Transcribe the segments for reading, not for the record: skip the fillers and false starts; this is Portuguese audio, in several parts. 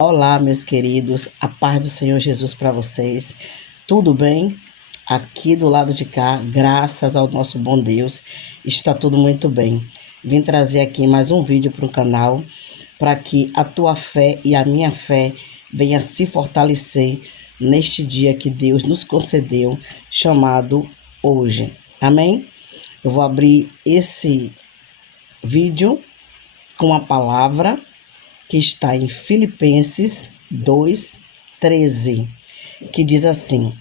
Olá, meus queridos, a paz do Senhor Jesus para vocês. Tudo bem? Aqui do lado de cá, graças ao nosso bom Deus, está tudo muito bem. Vim trazer aqui mais um vídeo para o canal para que a tua fé e a minha fé venha se fortalecer neste dia que Deus nos concedeu, chamado hoje. Amém? Eu vou abrir esse vídeo com a palavra que está em Filipenses 2:13, que diz assim: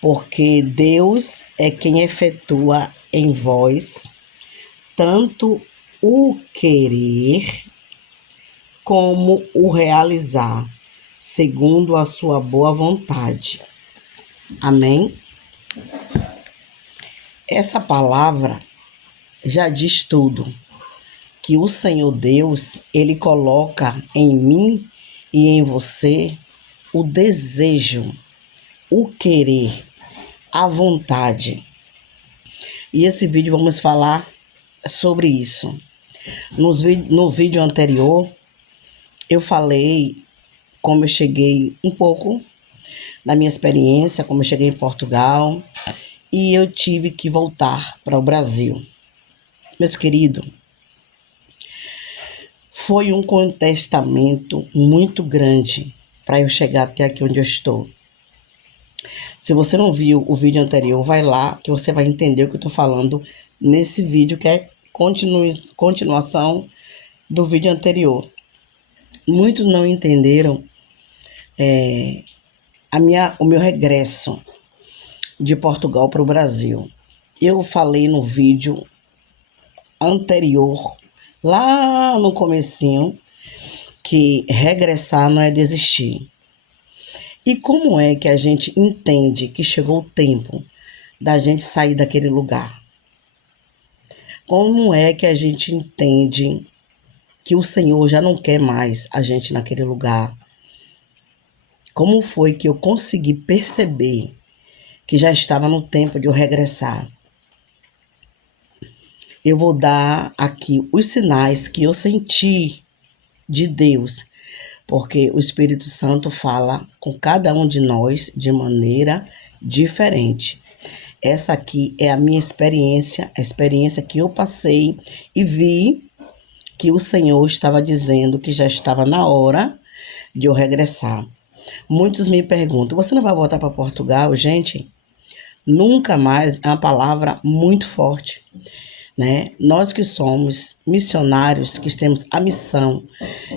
porque Deus é quem efetua em vós tanto o querer como o realizar, segundo a sua boa vontade. Amém? Essa palavra já diz tudo, que o Senhor Deus, Ele coloca em mim e em você o desejo, o querer, a vontade. E esse vídeo vamos falar sobre isso. No vídeo anterior, eu falei como eu cheguei um pouco da minha experiência, como eu cheguei em Portugal, e eu tive que voltar para o Brasil. Meus queridos, foi um contestamento muito grande para eu chegar até aqui onde eu estou. Se você não viu o vídeo anterior, vai lá que você vai entender o que eu estou falando nesse vídeo, que é continuação do vídeo anterior. Muitos não entenderam o meu regresso de Portugal para o Brasil. Eu falei no vídeo anterior, lá no comecinho, que regressar não é desistir. E como é que a gente entende que chegou o tempo da gente sair daquele lugar? Como é que a gente entende que o Senhor já não quer mais a gente naquele lugar? Como foi que eu consegui perceber que já estava no tempo de eu regressar? Eu vou dar aqui os sinais que eu senti de Deus, porque o Espírito Santo fala com cada um de nós de maneira diferente. Essa aqui é a minha experiência, a experiência que eu passei e vi que o Senhor estava dizendo que já estava na hora de eu regressar. Muitos me perguntam: você não vai voltar para Portugal? Gente, nunca mais é uma palavra muito forte, né? Nós que somos missionários, que temos a missão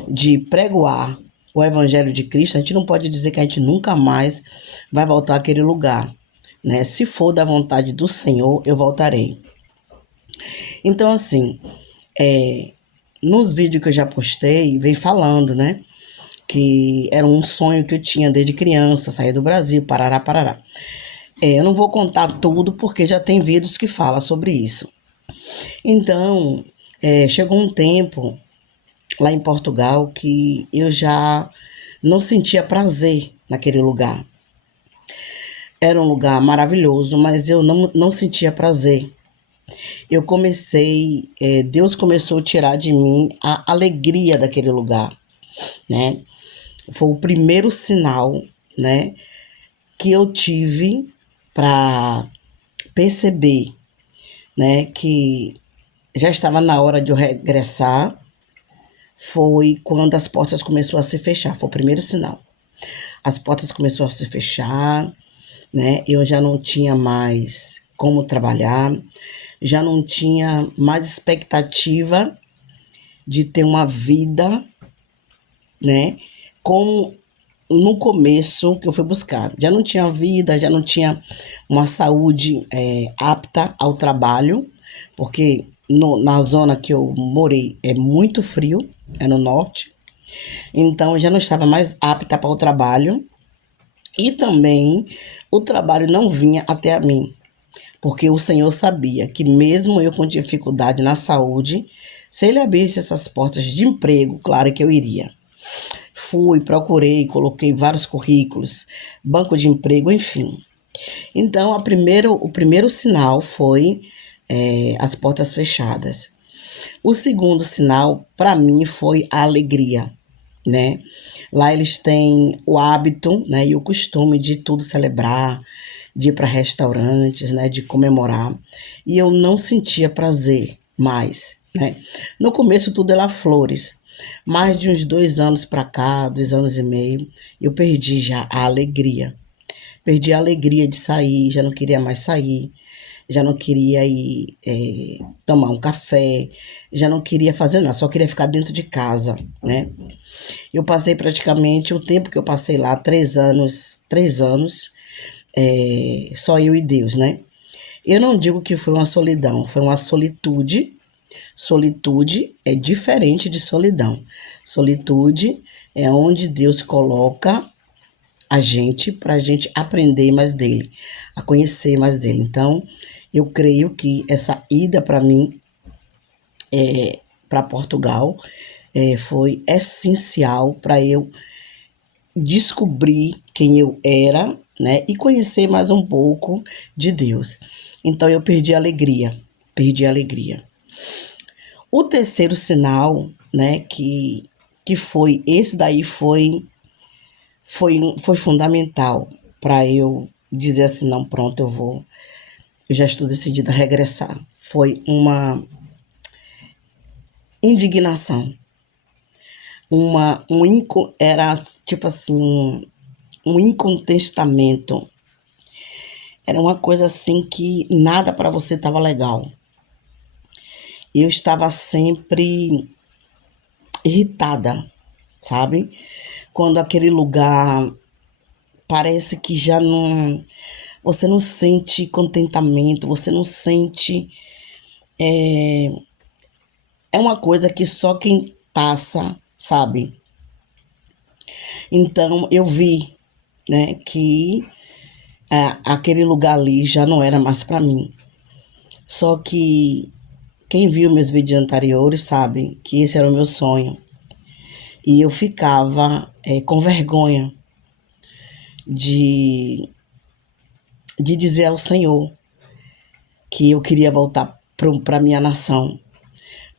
de pregoar o Evangelho de Cristo, a gente não pode dizer que a gente nunca mais vai voltar àquele lugar, né? Se for da vontade do Senhor, eu voltarei. Então, assim, nos vídeos que eu já postei, vem falando, né? Que era um sonho que eu tinha desde criança, sair do Brasil, parará, parará. Eu não vou contar tudo, porque já tem vídeos que falam sobre isso. Então, chegou um tempo lá em Portugal que eu já não sentia prazer naquele lugar. Era um lugar maravilhoso, mas eu não sentia prazer. Eu comecei, Deus começou a tirar de mim a alegria daquele lugar, né? Foi o primeiro sinal, né, que eu tive para perceber, né, que já estava na hora de eu regressar. Foi quando as portas começaram a se fechar, foi o primeiro sinal. As portas começaram a se fechar, né? Eu já não tinha mais como trabalhar, já não tinha mais expectativa de ter uma vida, né? Como no começo que eu fui buscar. Já não tinha vida, já não tinha uma saúde apta ao trabalho, porque na zona que eu morei é muito frio, é no norte. Então, eu já não estava mais apta para o trabalho. E também o trabalho não vinha até a mim, porque o Senhor sabia que mesmo eu com dificuldade na saúde, se Ele abrisse essas portas de emprego, claro que eu iria. Fui, procurei, coloquei vários currículos, banco de emprego, enfim. Então, o primeiro sinal foi as portas fechadas. O segundo sinal, para mim, foi a alegria. né? Lá eles têm o hábito, né, e o costume de tudo celebrar, de ir para restaurantes, né, de comemorar. E eu não sentia prazer mais, né? No começo tudo era flores. Mais de uns 2 anos para cá, 2 anos e meio, eu perdi já a alegria. Perdi a alegria de sair, já não queria mais sair, já não queria ir tomar um café, já não queria fazer nada, só queria ficar dentro de casa, né? Eu passei praticamente o tempo que eu passei lá, 3 anos, só eu e Deus, né? Eu não digo que foi uma solidão, foi uma solitude. Solitude é diferente de solidão. Solitude é onde Deus coloca a gente para a gente aprender mais dele, a conhecer mais dele. Então, eu creio que essa ida para mim, para Portugal, foi essencial para eu descobrir quem eu era, né, e conhecer mais um pouco de Deus. Então eu perdi a alegria, perdi a alegria. O terceiro sinal, né, que foi esse daí foi fundamental para eu dizer assim, não, pronto, eu já estou decidida a regressar. Foi uma indignação, era tipo assim, um incontestamento. Era uma coisa assim que nada para você estava legal. Eu estava sempre irritada, sabe? Quando aquele lugar parece que já não. Você não sente contentamento, você não sente. É uma coisa que só quem passa sabe. Então eu vi, né, que aquele lugar ali já não era mais para mim. Só que quem viu meus vídeos anteriores sabe que esse era o meu sonho. E eu ficava com vergonha de, de dizer ao Senhor que eu queria voltar para minha nação,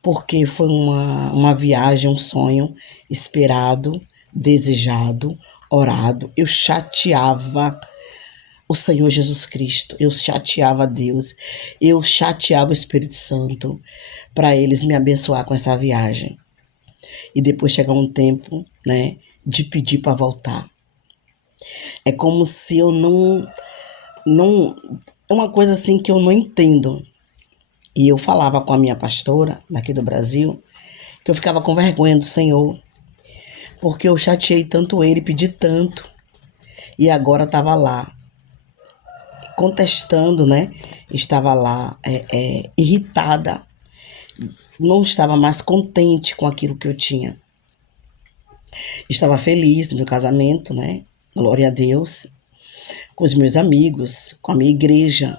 porque foi uma viagem, um sonho esperado, desejado, orado. Eu chateava o Senhor Jesus Cristo, eu chateava Deus, eu chateava o Espírito Santo para eles me abençoar com essa viagem. E depois chegar um tempo, né, de pedir para voltar. É como se eu não, é uma coisa assim que eu não entendo. E eu falava com a minha pastora daqui do Brasil que eu ficava com vergonha do Senhor, porque eu chateei tanto ele, pedi tanto, e agora estava lá contestando, né? Estava lá irritada, não estava mais contente com aquilo que eu tinha. Estava feliz no meu casamento, né? Glória a Deus, com os meus amigos, com a minha igreja,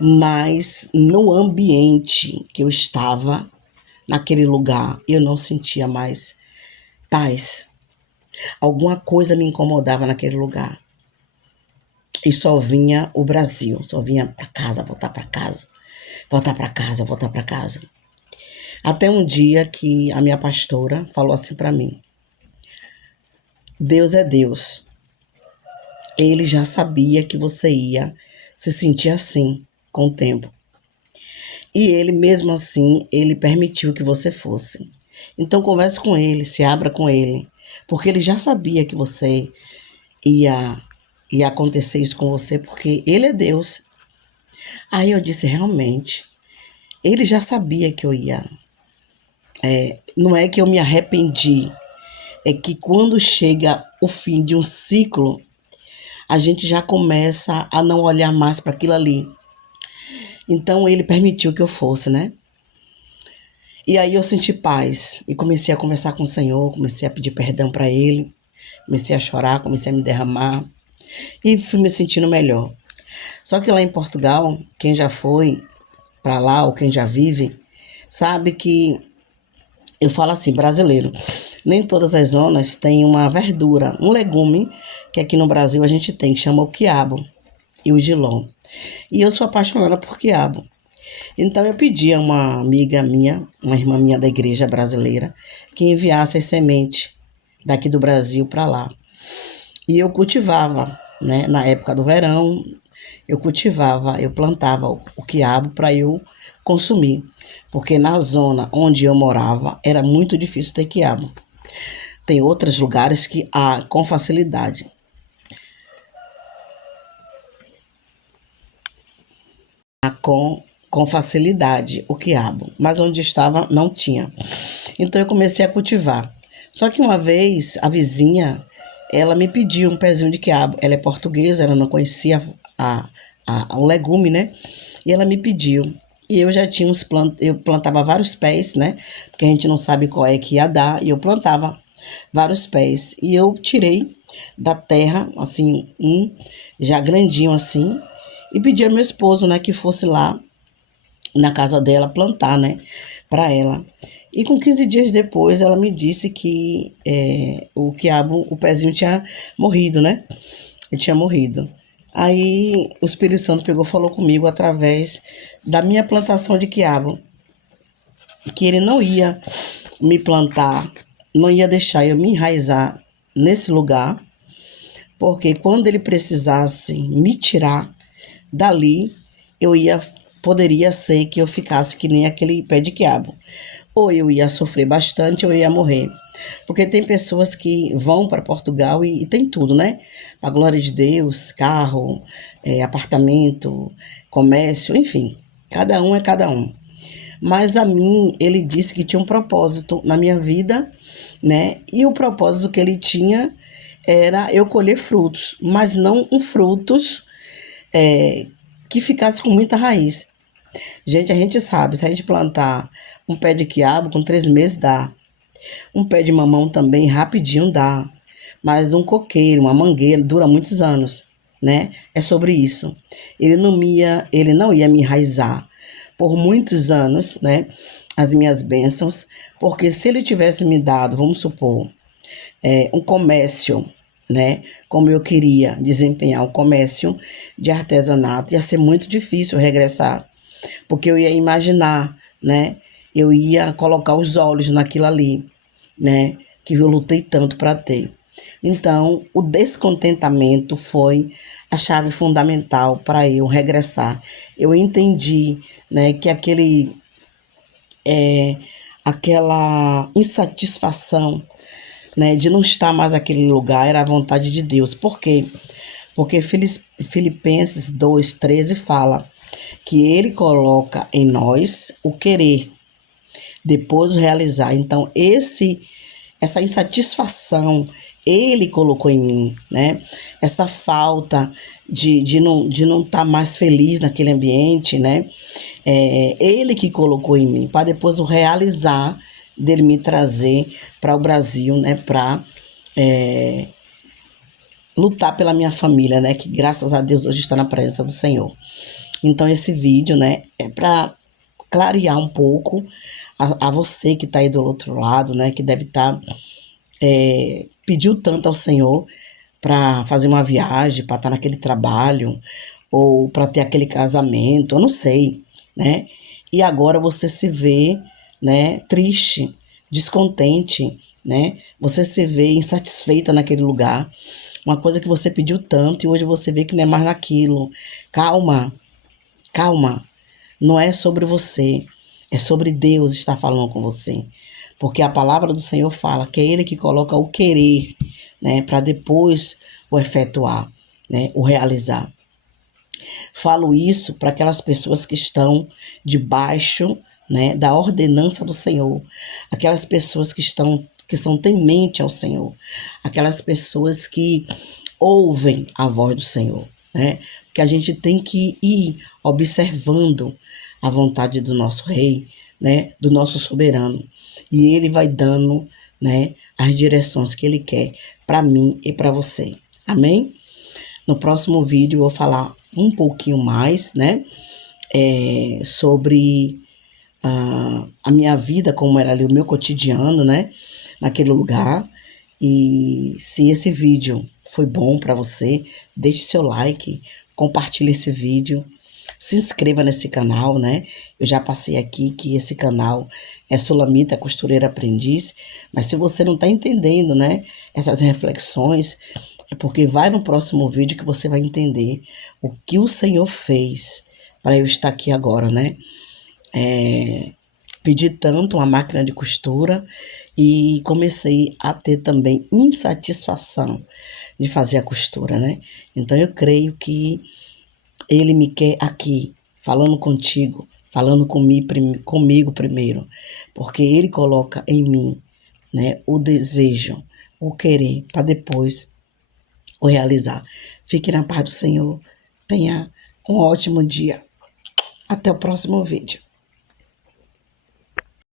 mas no ambiente que eu estava, naquele lugar, eu não sentia mais paz. Alguma coisa me incomodava naquele lugar. E só vinha o Brasil, só vinha para casa, voltar para casa, voltar para casa, voltar para casa. Até um dia que a minha pastora falou assim para mim: Deus é Deus. Ele já sabia que você ia se sentir assim com o tempo. E ele, mesmo assim, ele permitiu que você fosse. Então converse com ele, se abra com ele, porque ele já sabia que você ia, ia acontecer isso com você, porque ele é Deus. Aí eu disse, realmente, ele já sabia que eu ia. Não é que eu me arrependi, é que quando chega o fim de um ciclo, a gente já começa a não olhar mais para aquilo ali. Então ele permitiu que eu fosse, né? E aí eu senti paz e comecei a conversar com o Senhor, comecei a pedir perdão para Ele, comecei a chorar, comecei a me derramar e fui me sentindo melhor. Só que lá em Portugal, quem já foi para lá ou quem já vive, sabe que eu falo assim, brasileiro, nem todas as zonas têm uma verdura, um legume que aqui no Brasil a gente tem, que chama o quiabo e o jiló. E eu sou apaixonada por quiabo. Então eu pedi a uma amiga minha, uma irmã minha da igreja brasileira, que enviasse as sementes daqui do Brasil para lá. E eu cultivava, né? Na época do verão, eu cultivava, eu plantava o quiabo para eu consumir, porque na zona onde eu morava era muito difícil ter quiabo. Tem outros lugares que há com facilidade. Há com facilidade o quiabo, mas onde estava não tinha. Então eu comecei a cultivar. Só que uma vez a vizinha, ela me pediu um pezinho de quiabo. Ela é portuguesa, ela não conhecia o legume, né? E ela me pediu. E eu já tinha eu plantava vários pés, né? Porque a gente não sabe qual é que ia dar, e eu plantava vários pés. E eu tirei da terra, assim, já grandinho assim, e pedi ao meu esposo, né, que fosse lá na casa dela plantar, né, para ela. E com 15 dias depois ela me disse que o quiabo, o pezinho tinha morrido, né? Ele tinha morrido. Aí o Espírito Santo pegou e falou comigo através da minha plantação de quiabo, que ele não ia me plantar, não ia deixar eu me enraizar nesse lugar, porque quando ele precisasse me tirar dali, eu ia poderia ser que eu ficasse que nem aquele pé de quiabo. Ou eu ia sofrer bastante ou eu ia morrer. Porque tem pessoas que vão para Portugal e tem tudo, né? A glória de Deus, carro, apartamento, comércio, enfim. Cada um é cada um. Mas a mim, ele disse que tinha um propósito na minha vida, né? E o propósito que ele tinha era eu colher frutos, mas não um frutos é, que ficasse com muita raiz. Gente, a gente sabe, se a gente plantar um pé de quiabo, com 3 meses dá. Um pé de mamão também, rapidinho dá. Mas um coqueiro, uma mangueira, dura muitos anos, né? É sobre isso. Ele não ia me enraizar por muitos anos, né? As minhas bênçãos, porque se ele tivesse me dado, vamos supor, um comércio, né? Como eu queria desempenhar um comércio de artesanato, ia ser muito difícil regressar, porque eu ia imaginar, né? Eu ia colocar os olhos naquilo ali, né? Que eu lutei tanto para ter. Então, o descontentamento foi a chave fundamental para eu regressar. Eu entendi, né, que aquela insatisfação, né, de não estar mais naquele lugar era a vontade de Deus. Por quê? Porque Filipenses 2:13 fala que ele coloca em nós o querer, depois o realizar. Então, essa insatisfação ele colocou em mim, né? Essa falta de não estar mais feliz naquele ambiente, né? Ele que colocou em mim, para depois o realizar dele me trazer para o Brasil, né? Para lutar pela minha família, né? Que graças a Deus hoje está na presença do Senhor. Então esse vídeo, né? É para clarear um pouco a você que está aí do outro lado, né? Que deve estar pediu tanto ao Senhor para fazer uma viagem, para estar naquele trabalho, ou para ter aquele casamento, eu não sei, né? E agora você se vê, né, triste, descontente, né? Você se vê insatisfeita naquele lugar. Uma coisa que você pediu tanto e hoje você vê que não é mais naquilo. Calma, calma. Não é sobre você, é sobre Deus estar falando com você. Porque a palavra do Senhor fala que é Ele que coloca o querer, né, para depois o efetuar, né, o realizar. Falo isso para aquelas pessoas que estão debaixo, né, da ordenança do Senhor, aquelas pessoas que são tementes ao Senhor, aquelas pessoas que ouvem a voz do Senhor, né? Porque a gente tem que ir observando a vontade do nosso rei, né, do nosso soberano, e ele vai dando, né, as direções que ele quer para mim e para você. Amém? No próximo vídeo eu vou falar um pouquinho mais, né, sobre a minha vida, como era ali o meu cotidiano, né, naquele lugar. E se esse vídeo foi bom para você, deixe seu like, compartilhe esse vídeo, se inscreva nesse canal, né? Eu já passei aqui que esse canal é Sulamita Costureira Aprendiz, mas se você não está entendendo, né, essas reflexões, é porque vai no próximo vídeo que você vai entender o que o Senhor fez para eu estar aqui agora, né? Pedi tanto uma máquina de costura e comecei a ter também insatisfação de fazer a costura, né? Então eu creio que ele me quer aqui, falando contigo, falando comigo primeiro, porque ele coloca em mim, né, o desejo, o querer, para depois o realizar. Fique na paz do Senhor. Tenha um ótimo dia. Até o próximo vídeo.